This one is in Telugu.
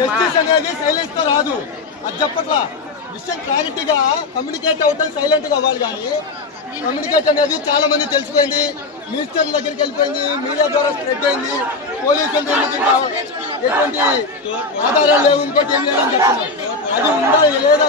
జస్టిస్ అనేది సైలెన్స్ తో రాదు, అది చెప్పట్లా. విషయం క్లారిటీగా కమ్యూనికేట్ అవటం సైలెంట్ గా అవ్వాలి. కానీ కమ్యూనికేట్ అనేది చాలా మంది తెలిసిపోయింది, మినిస్టర్ దగ్గరికి వెళ్ళిపోయింది, మీడియా ద్వారా స్ప్రెడ్ అయింది. పోలీసులు ఎటువంటి ఆధారాలు లేవు, ఇంకోటి ఏం లేదని చెప్తున్నారు. అది ఉందా లేదా